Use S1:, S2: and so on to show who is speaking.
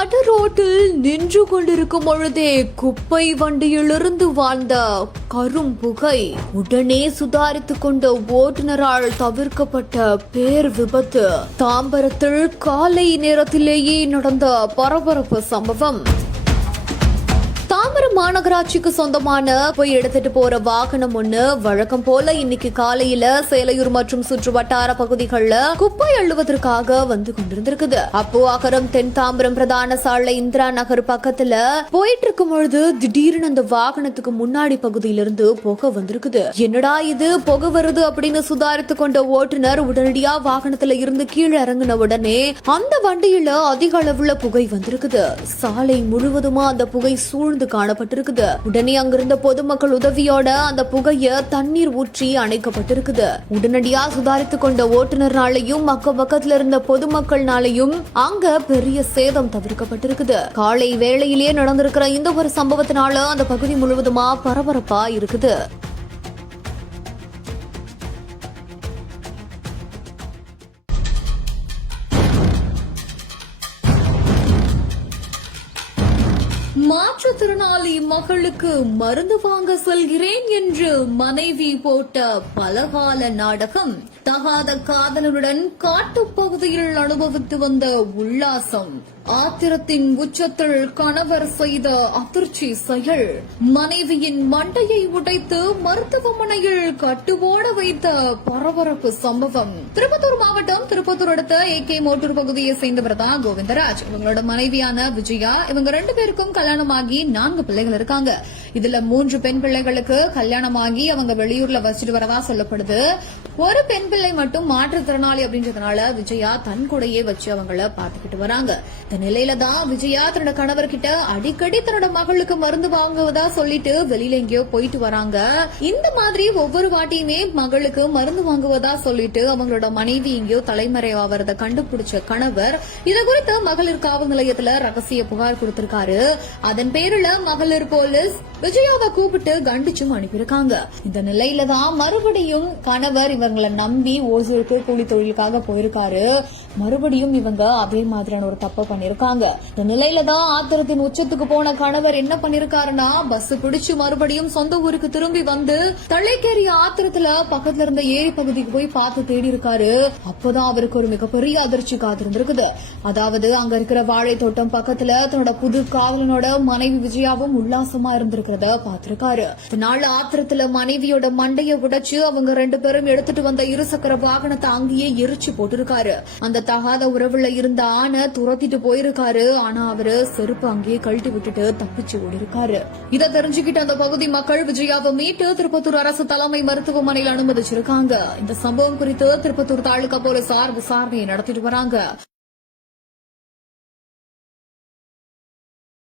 S1: நடு ரோட்டில் நின்று கொண்டிருக்கும் பொழுதே குப்பை வண்டியிலிருந்து வாழ்ந்த கரும் புகை உடனே சுதாரித்துக் கொண்ட ஓட்டுநரால் தவிர்க்கப்பட்ட பேர் விபத்து. தாம்பரத்தில் காலை நேரத்திலேயே நடந்த பரபரப்பு சம்பவம். மாநகராட்சிக்கு சொந்தமான போய் எடுத்துட்டு போற வாகனம் ஒண்ணு. வழக்கம் போல இன்னைக்கு காலையில சேலையூர் மற்றும் சுற்று வட்டார பகுதிகளில் குப்பை அள்ளுவதற்காக வந்து கொண்டிருந்திருக்குது. அப்போ அகரம் தென் தாம்பரம் பிரதான சாலை இந்திரா நகர் பக்கத்துல போயிட்டு இருக்கும் பொழுது திடீர்னு அந்த வாகனத்துக்கு முன்னாடி பகுதியிலிருந்து புகை வந்திருக்குது. என்னடா இது? புகை வருது அப்படின்னு சுதாரித்து கொண்ட ஓட்டுநர் உடனடியா வாகனத்துல இருந்து கீழே இறங்கின உடனே அந்த வண்டியில அதிக அளவுல புகை வந்திருக்குது. சாலை முழுவதுமா அந்த புகை சூழ்ந்து காணப்பட்டிருக்குது உடனே அங்கிருந்த பொதுமக்கள் உதவியோட அந்த புகைய தண்ணீர் ஊற்றி அணைக்கப்பட்டிருக்குது. உடனடியா சுதாரித்து கொண்ட ஓட்டுநர்னாலையும் அக்க பக்கத்துல இருந்த பொதுமக்கள்னாலையும் அங்க பெரிய சேதம் தவிர்க்கப்பட்டிருக்குது. காலை வேளையிலேயே நடந்திருக்கிற இந்த ஒரு சம்பவத்தினால அந்த பகுதி முழுவதுமா பரபரப்பா இருக்குது. மாற்றுத்திறனாளி மகளுக்கு மருந்து வாங்க செல்கிறேன் என்று மனைவி போட்ட பலகால நாடகம் தகாத காதலனுடன் காட்டுப்பகுதியில் அனுபவித்து வந்த உல்லாசம். ஆத்திரத்தின் உச்சத்தில் கணவர் செய்த அதிர்ச்சி செயல். மனைவியின் மண்டையை உடைத்து மருத்துவமனையில் கட்டுவோட வைத்த பரபரப்பு சம்பவம். திருப்பத்தூர் மாவட்டம் திருப்பத்தூர் அடுத்த ஏ கே மோட்டூர் பகுதியை சேர்ந்தவர் தான் கோவிந்தராஜ். இவங்களோட மனைவியான விஜயா இவங்க ரெண்டு பேருக்கும் கல்யாணமாகி நான்கு பிள்ளைகள் இருக்காங்க. இதுல மூன்று பெண் பிள்ளைகளுக்கு கல்யாணமாகி அவங்க வெளியூர்ல வசிட்டு வரதா சொல்லப்படுது. ஒரு பெண் பிள்ளை மட்டும் மாற்றுத்திறனாளி அப்படின்றதுனால விஜயா தன் கூடையே வச்சு அவங்கள பாத்துக்கிட்டு வராங்க. நிலையில தான் விஜயா தன்னோட கணவர்கிட்ட அடிக்கடி தன்னோட மகளுக்கு மருந்து வாங்குவதா சொல்லிட்டு வெளியில எங்கேயோ போயிட்டு வராங்க. இந்த மாதிரி ஒவ்வொரு வாட்டியுமே மகளுக்கு மருந்து வாங்குவதா சொல்லிட்டு அவங்களோட மனைவி எங்கேயோ தலைமறைவாகிறத கண்டுபிடிச்ச கணவர் இது குறித்து மகளிர் காவல் நிலையத்துல ரகசிய புகார் கொடுத்திருக்காரு. அதன் பேருல மகளிர் போலீஸ் விஜயாவை கூப்பிட்டு கண்டிச்சும் அனுப்பியிருக்காங்க. இந்த நிலையில தான் மறுபடியும் கணவர் இவங்களை நம்பி ஓசூருக்கு கூலி தொழிலுக்காக போயிருக்காரு. மறுபடியும் இவங்க அதே மாதிரியான ஒரு தப்பை பண்ணிருக்காங்க. இந்த நிலையில தான் ஆத்திரத்தின் உச்சத்துக்கு போன கணவர் என்ன பண்ணிருக்காருன்னா பஸ் பிடிச்சு மறுபடியும் சொந்த ஊருக்கு திரும்பி வந்து தள்ளைக்கேறிய ஆத்திரத்துல பக்கத்துல இருந்த ஏரி பகுதிக்கு போய் பார்த்து தேடி இருக்காரு அப்பதான் அவருக்கு ஒரு மிகப்பெரிய அதிர்ச்சி காத்திருந்திருக்குது. அதாவது அங்க இருக்கிற வாழை தோட்டம் பக்கத்துல தன்னோட புது காவலனோட மனைவி விஜயாவும் உல்லாசமா இருந்திருக்கிறத பார்த்திருக்காரு. நாள் ஆத்திரத்துல மனைவியோட மண்டைய உடைச்சு அவங்க ரெண்டு பேரும் எடுத்துட்டு வந்த இருசக்கர வாகனத்தை அங்கேயே எரிச்சு போட்டிருக்காரு. அந்த தகாத உறவுல இருந்த ஆணை துரத்திட்டு போயிருக்காரு. ஆனா அவரு செருப்பு அங்கேயே கழட்டி விட்டுட்டு தப்பிச்சு ஓடி இருக்காரு இதை தெரிஞ்சுக்கிட்டு அந்த பகுதி மக்கள் விஜயாவை மீட்டு திருப்பத்தூர் அரசு தலைமை மருத்துவமனையில் அனுமதிச்சிருக்காங்க. இந்த சம்பவம் குறித்து திருப்பத்தூர் தாலுகா போலீசார் விசாரணை நடத்திட்டு வராங்க.